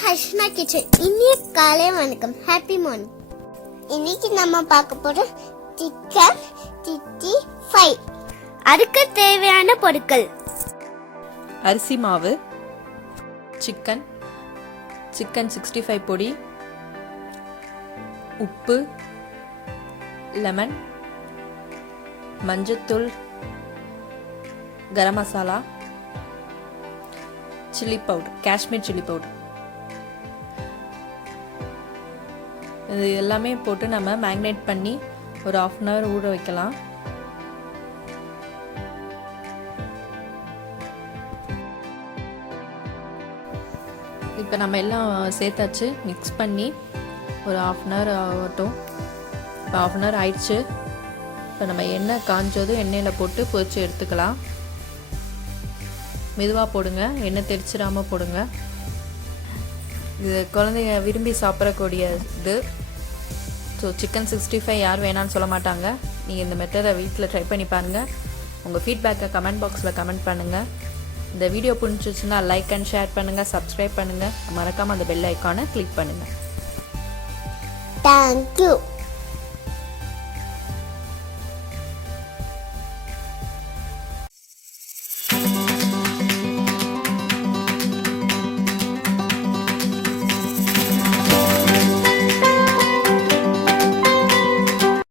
harshanakitchen. இனிய காலை வணக்கம். Happy morning. இன்னைக்கு நம்ம பார்க்க போறோம் சிக்கன் 65. அதுக்கு தேவையான பொருட்கள்: அரிசி மாவு, சிக்கன் 65 பொடி, உப்பு, லெமன், மஞ்சத்தூள், garam masala, chilli powder, Kashmir chilli powder. இது எல்லாமே போட்டு நம்ம மேக்னேட் பண்ணி ஒரு 1/2 hour ஊற வைக்கலாம். இப்போ நம்ம எல்லாம் சேர்த்தாச்சு, மிக்ஸ் பண்ணி ஒரு 1/2 hour ஆகட்டும். இப்போ 1/2 hour ஆயிடுச்சு. இப்போ நம்ம எண்ணெய் காஞ்சதும் எண்ணெயில் போட்டு பொரிச்சு எடுத்துக்கலாம். மெதுவாக போடுங்க, எண்ணெய் தெரிச்சிடாமல் போடுங்க. இது குழந்தைங்க விரும்பி சாப்பிடக்கூடிய இது. ஸோ சிக்கன் 65 யார் வேணான்னு சொல்ல மாட்டாங்க. நீங்கள் இந்த மெத்தடை வீட்டில் ட்ரை பண்ணி பாருங்கள். உங்கள் ஃபீட்பேக்கை கமெண்ட் பாக்ஸில் கமெண்ட் பண்ணுங்கள். இந்த வீடியோ பிடிச்சிச்சுன்னா லைக் அண்ட் ஷேர் பண்ணுங்கள், சப்ஸ்கிரைப் பண்ணுங்கள், மறக்காமல் அந்த பெல் ஐக்கானை கிளிக் பண்ணுங்கள். தேங்க்யூ.